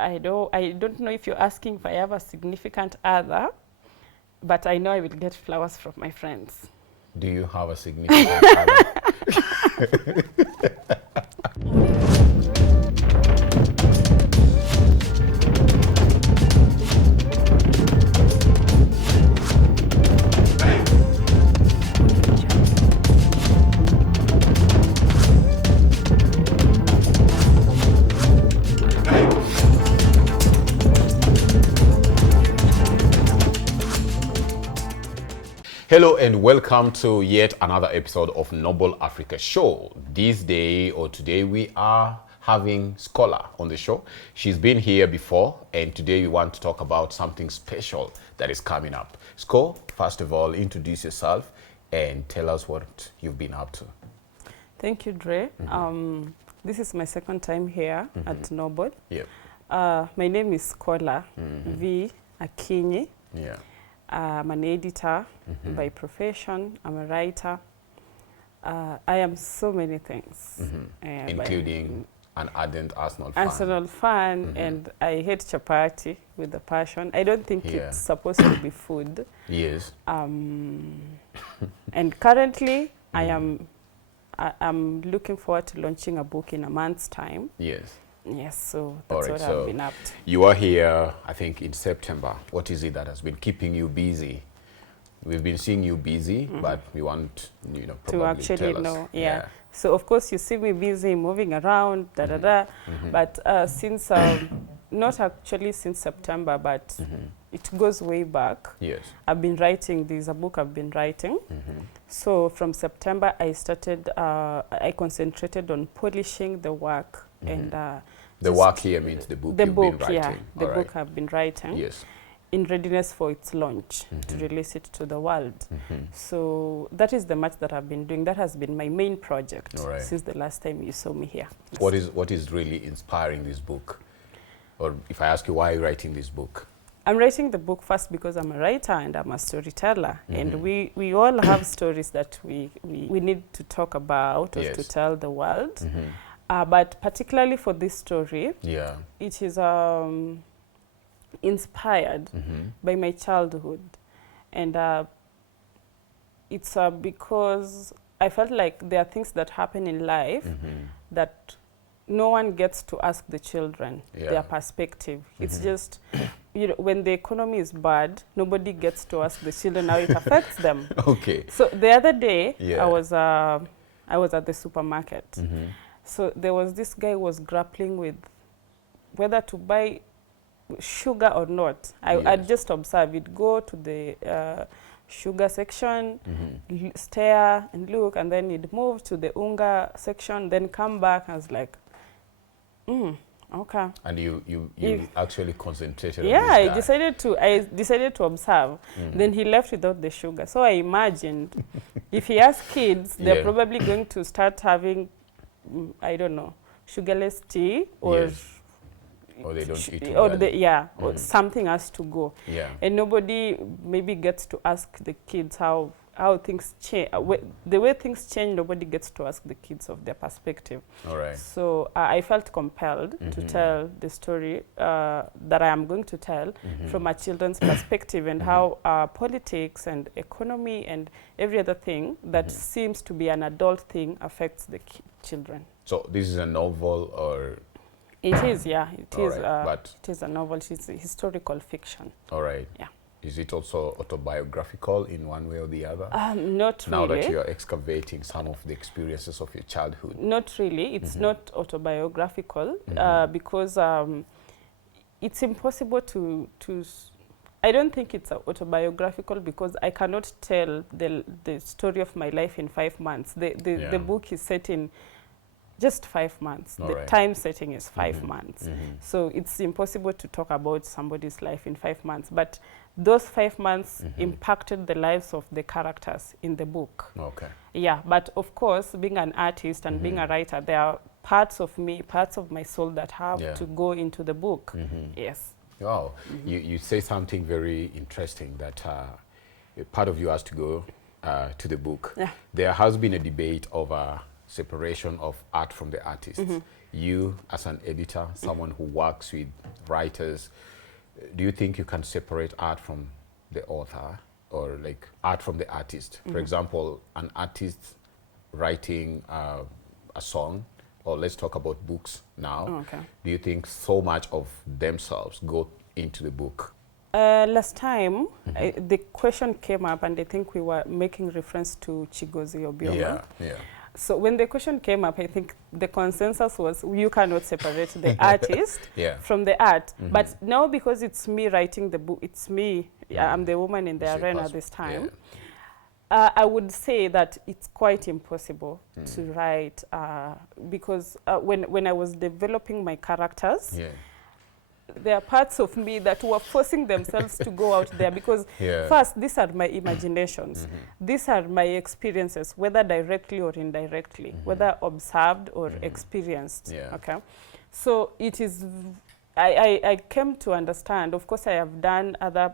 don't know if you're asking if I have a significant other, but I know I will get flowers from my friends. Do you have a significant other? Hello and welcome to yet another episode of Noble Africa Show. This day or today we are having Scholar on the show. She's been here before and today we want to talk about something special that is coming up. Sko, first of all, introduce yourself and tell us what you've been up to. Thank you, Dre. This is my second time here at Noble. Yep. My name is Scholar V. Akinyi. Yeah. I'm an editor by profession. I'm a writer. I am so many things. Including an ardent Arsenal fan. Arsenal fan, and I hate chapati with a passion. I don't think it's supposed to be food. Yes. And currently, I'm looking forward to launching a book in a month's time. Yes. Yes, so that's what I've been up to. You are here, I think, in September. What is it that has been keeping you busy? We've been seeing you busy, but we want, probably to actually tell us. know. Yeah. So of course you see me busy moving around, But since not actually since September, but it goes way back. Yes. I've been writing. There's a book I've been writing. So from September I started. I concentrated on polishing the work and. The work here means the book you've been writing. Yeah, the book I've been writing. Yes. In readiness for its launch, to release it to the world. So that is the much that I've been doing. That has been my main project since the last time you saw me here. Yes. What is really inspiring this book? Or if I ask you, why are you writing this book? I'm writing the book first because I'm a writer and I'm a storyteller. And we all have stories that we need to talk about or to tell the world. But particularly for this story, it is inspired by my childhood. And it's because I felt like there are things that happen in life that no one gets to ask the children their perspective. It's just, when the economy is bad, nobody gets to ask the children how it affects them. Okay. So the other day, I was at the supermarket. So there was this guy who was grappling with whether to buy sugar or not. I'd just observe it, go to the sugar section, stare and look, and then he'd move to the unga section, then come back. I was like, okay. And you actually concentrated on this guy. I decided to observe. Then he left without the sugar. So I imagined if he has kids, they're probably going to start having, I don't know, sugarless tea or or they don't eat or something has to go. And nobody maybe gets to ask the kids how things change. The way things change, nobody gets to ask the kids of their perspective. All right. So I felt compelled to tell the story that I am going to tell from a children's perspective, and how politics and economy and every other thing that seems to be an adult thing affects the children. So this is a novel, or? It is, it is. But it is a novel. It's a historical fiction. All right. Yeah. Is it also autobiographical in one way or the other? Not now really. that you are excavating some of the experiences of your childhood. Not really. It's not autobiographical because it's impossible to. I don't think it's autobiographical because I cannot tell the story of my life in 5 months. The book is set in just 5 months. The time setting is 5 months. So it's impossible to talk about somebody's life in 5 months. But those 5 months impacted the lives of the characters in the book. Okay. Yeah, but of course, being an artist and being a writer, there are parts of me, parts of my soul that have to go into the book. Yes. Wow. You say something very interesting, that part of you has to go to the book. There has been a debate over separation of art from the artist. You, as an editor, someone who works with writers, do you think you can separate art from the author, or like art from the artist? For example, an artist writing a song, or let's talk about books now. Okay. Do you think so much of themselves go into the book? Last time, the question came up, and I think we were making reference to Chigozie Obioma. Yeah, yeah. So when the question came up, I think the consensus was you cannot separate the artist Yeah. from the art. But now, because it's me writing the book, it's me, I'm the woman in the It's arena impossible. this time, Yeah. I would say that it's quite impossible to write because when I was developing my characters, Yeah. there are parts of me that were forcing themselves to go out there because Yeah. first, these are my imaginations. These are my experiences, whether directly or indirectly, whether observed or experienced. Yeah. Okay. So it is, I came to understand, of course I have done other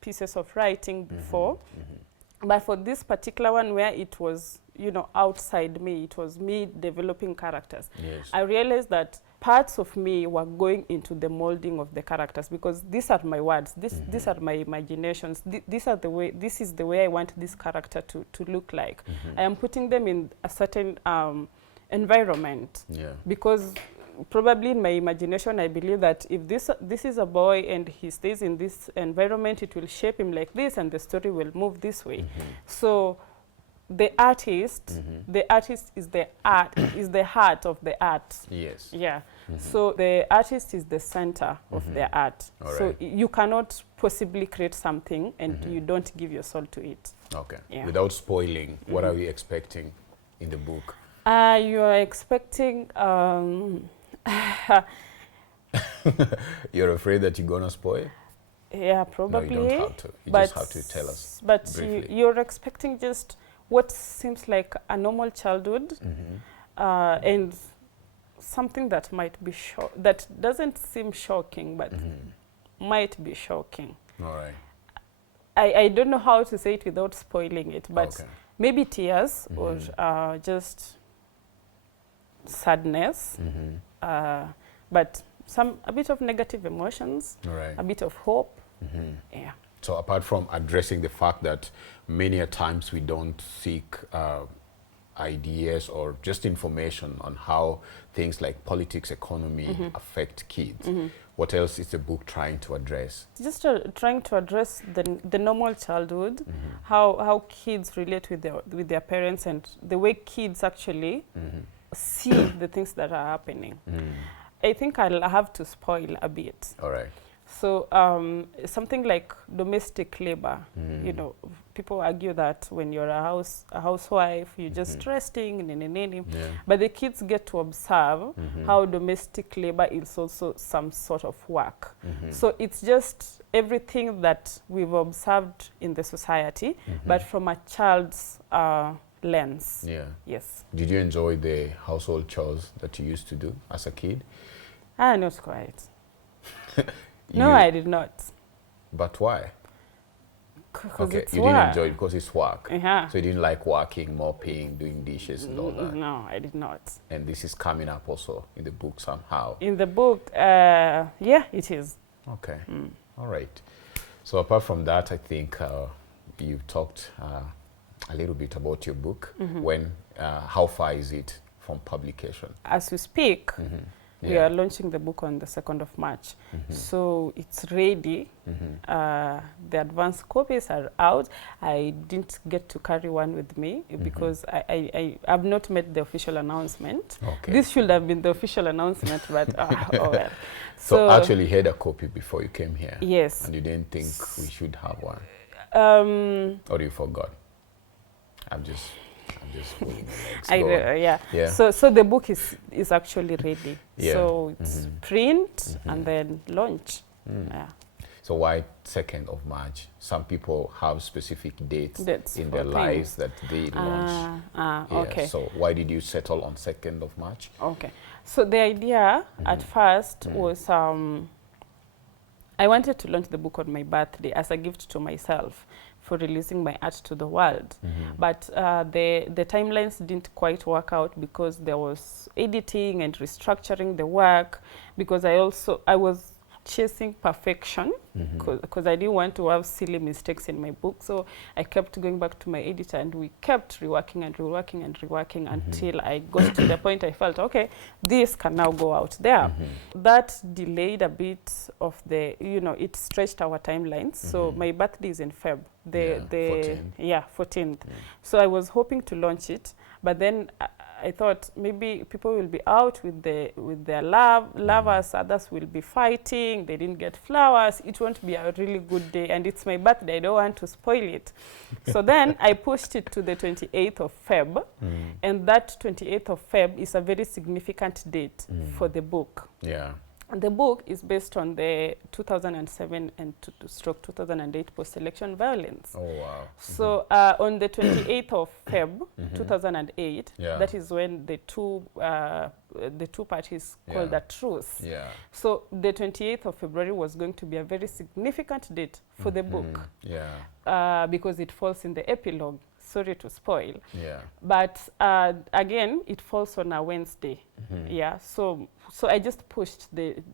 pieces of writing before, but for this particular one where it was, you know, outside me, it was me developing characters. Yes. I realized that parts of me were going into the molding of the characters because these are my words, these are my imaginations, this is the way I want this character to look like. I am putting them in a certain environment Yeah. because probably in my imagination I believe that if this is a boy and he stays in this environment, it will shape him like this and the story will move this way. So the artist is the art, is the heart of the art. Yes. Yeah. So the artist is the center of the art. All So right. you cannot possibly create something and you don't give your soul to it. Okay. Yeah. Without spoiling, what are we expecting in the book? You are expecting You're afraid that you're gonna spoil? yeah, probably. No, you don't have to. You just have to tell us But briefly. you're expecting just what seems like a normal childhood and something that might be that doesn't seem shocking, but might be shocking. All right. I don't know how to say it without spoiling it, but Okay. maybe tears or just sadness, but a bit of negative emotions, All right. a bit of hope. Yeah. So apart from addressing the fact that many a times we don't seek ideas or just information on how things like politics, economy affect kids, what else is the book trying to address? Just trying to address the normal childhood, how kids relate with their parents, and the way kids actually see the things that are happening. I think I'll have to spoil a bit. All right. So something like domestic labor, you know, people argue that when you're a housewife, you're just resting, Yeah. but the kids get to observe how domestic labor is also some sort of work. So it's just everything that we've observed in the society, but from a child's lens. Yeah. Yes. Did you enjoy the household chores that you used to do as a kid? Not quite. No, I did not. But why? Because Okay, it's you work. didn't enjoy it because it's work. Yeah. So you didn't like working, mopping, doing dishes and all that. No, I did not. And this is coming up also in the book somehow. In the book, yeah, it is. Okay. All right. So apart from that, I think you've talked a little bit about your book. When, how far is it from publication? As we speak, we Yeah. are launching the book on the 2nd of March. So it's ready. The advanced copies are out. I didn't get to carry one with me because I have not made the official announcement. Okay. This should have been the official announcement, but oh well. So actually you had a copy before you came here? Yes. And you didn't think we should have one? Or you forgot? I'm just pulling your legs. Go on. Yeah. Yeah. So the book is actually ready. Yeah. So it's print and then launch. Yeah. So why 2nd of March? Some people have specific dates That's in for their things. lives that they launch. Yeah, Okay. so why did you settle on 2nd of March? Okay. So the idea at first was I wanted to launch the book on my birthday as a gift to myself for releasing my art to the world. But the timelines didn't quite work out because there was editing and restructuring the work, because I was chasing perfection, because I didn't want to have silly mistakes in my book. So I kept going back to my editor, and we kept reworking and reworking and reworking until I got to the point I felt, okay, this can now go out there. That delayed a bit of the, it stretched our timelines. So my birthday is in Feb. 14th. So I was hoping to launch it, but then I thought maybe people will be out with their lovers, others will be fighting, they didn't get flowers, it won't be a really good day, and it's my birthday, I don't want to spoil it. So then I pushed it to the 28th of Feb, and that 28th of Feb is a very significant date for the book. Yeah. The book is based on the 2007 and stroke 2008 post-election violence. Oh, wow. So on the 28th of Feb 2008, Yeah. that is when the two parties called a truce. Yeah. So the 28th of February was going to be a very significant date for the book, because it falls in the epilogue. Sorry to spoil. Yeah. But again, it falls on a Wednesday. Yeah. So I just pushed it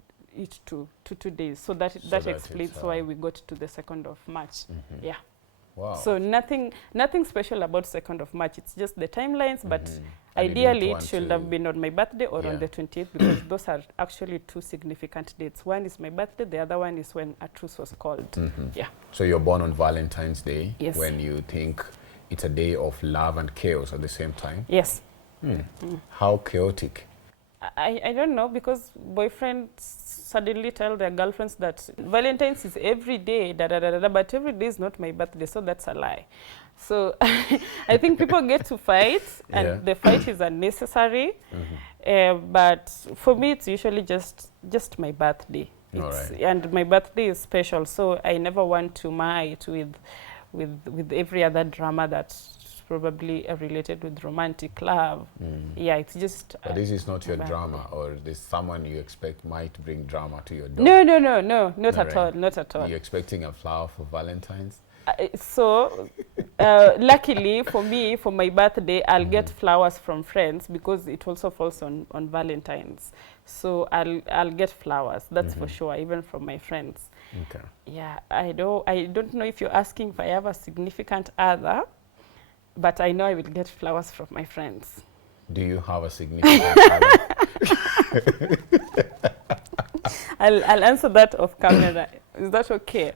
to 2 days. So that explains why we got to the 2nd of March. Yeah. Wow. So nothing special about 2nd of March. It's just the timelines, but And ideally it should have been on my birthday or on the 28th, because those are actually two significant dates. One is my birthday, the other one is when a truce was called. Yeah. So you're born on Valentine's Day. Yes. When you think it's a day of love and chaos at the same time. Yes. How chaotic? I don't know, because boyfriends suddenly tell their girlfriends that Valentine's is every day, but every day is not my birthday, so that's a lie. So I think people get to fight, and the fight is unnecessary. But for me, it's usually just my birthday. And my birthday is special, so I never want to mar it with every other drama that's probably related with romantic love. Yeah, it's just... But this is not your drama, or there's someone you expect might bring drama to your door? No, not at all, not at all. You're expecting a flower for Valentine's? So, luckily for me, for my birthday, I'll get flowers from friends, because it also falls on Valentine's. So I'll get flowers, that's for sure, even from my friends. Okay. Yeah, I don't know if you're asking if I have a significant other, but I know I will get flowers from my friends. Do you have a significant other? I'll answer that off camera. Is that okay?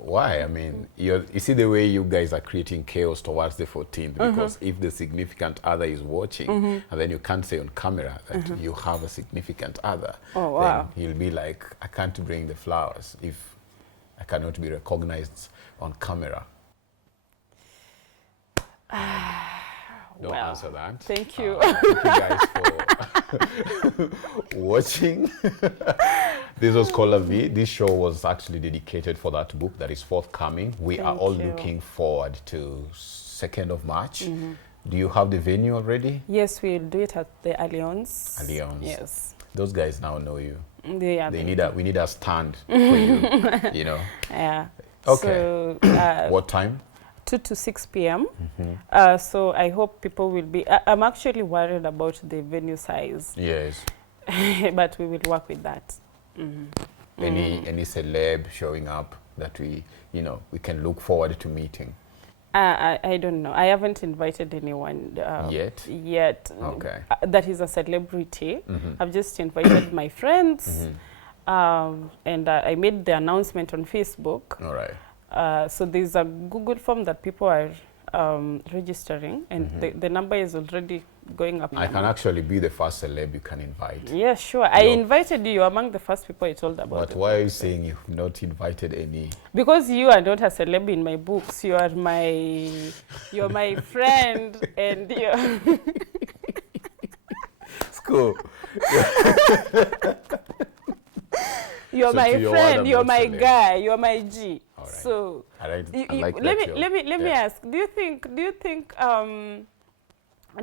Why? I mean, you see the way you guys are creating chaos towards the 14th, because if the significant other is watching, and then you can't say on camera that you have a significant other, then he'll be like, I can't bring the flowers if I cannot be recognized on camera. Don't answer that. Thank you. Thank you guys for watching. This was Scholar V. This show was actually dedicated for that book that is forthcoming. We are all looking forward to 2nd of March. Do you have the venue already? Yes, we'll do it at the Allianz. Allianz. Yes. Those guys now know you. We We need a stand for you, you know. Yeah. Okay. So, what time? 2 to 6 p.m. So I hope people will be... I'm actually worried about the venue size. Yes. But we will work with that. Any celeb showing up that we can look forward to meeting? I don't know. I haven't invited anyone yet. Okay. That is a celebrity. I've just invited my friends, and I made the announcement on Facebook. All right. So there's a Google form that people are registering, and the number is already going up. I can actually be the first celeb you can invite. Yeah, sure. I invited you. You're among the first people I told about. But why are you saying you've not invited any? Because you are not a celeb in my books. You're my friend, and you're... It's cool. You're my friend, you're my guy, you're my G. All right. So let me ask, do you think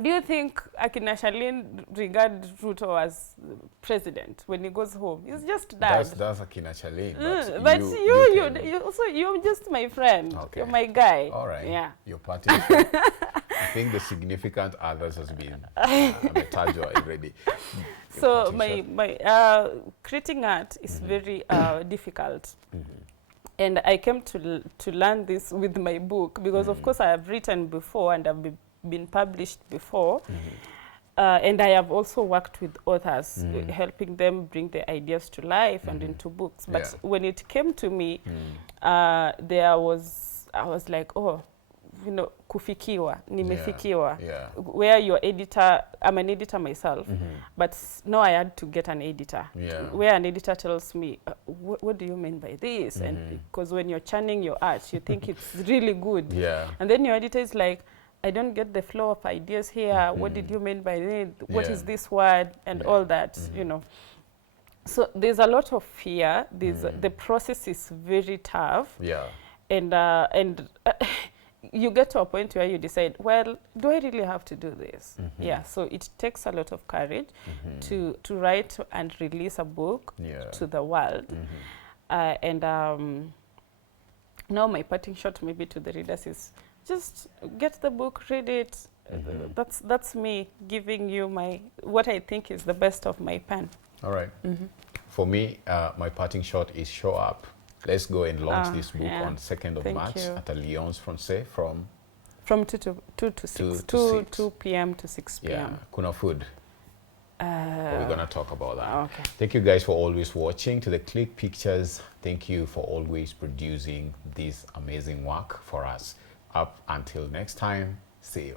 Do you think Akina Charlene regard Ruto as president when he goes home? He's just dad. That's Akina Charlene. But you can- you also, you're just my friend. Okay. You're my guy. All right. Yeah. Your party. I think the significant others has been Metajo already. So Your party my creating art is very difficult. And I came to learn this with my book because, of course, I have written before and I've been published before. And I have also worked with authors, helping them bring their ideas to life and into books. But when it came to me, I was like, oh, you know, kufikiwa, nimefikiwa. Yeah. Where your editor, I'm an editor myself, but now I had to get an editor. Yeah. Where an editor tells me, what do you mean by this? And because when you're churning your art, you think it's really good. Yeah. And then your editor is like, I don't get the flow of ideas here. What did you mean by it? What is this word? And all that, you know. So there's a lot of fear. The process is very tough. Yeah. And you get to a point where you decide, well, do I really have to do this? Yeah, so it takes a lot of courage to write and release a book to the world. And now my parting shot maybe to the readers is just get the book, read it. That's me giving you what I think is the best of my pen. All right. For me, my parting shot is show up. Let's go and launch this book on 2nd of March at Alliance Française from 2 to 6. 2 p.m. to 6 p.m. Yeah, kuna food. We're going to talk about that. Okay. Thank you guys for always watching. To the Click Pictures, thank you for always producing this amazing work for us. Up until next time, see you.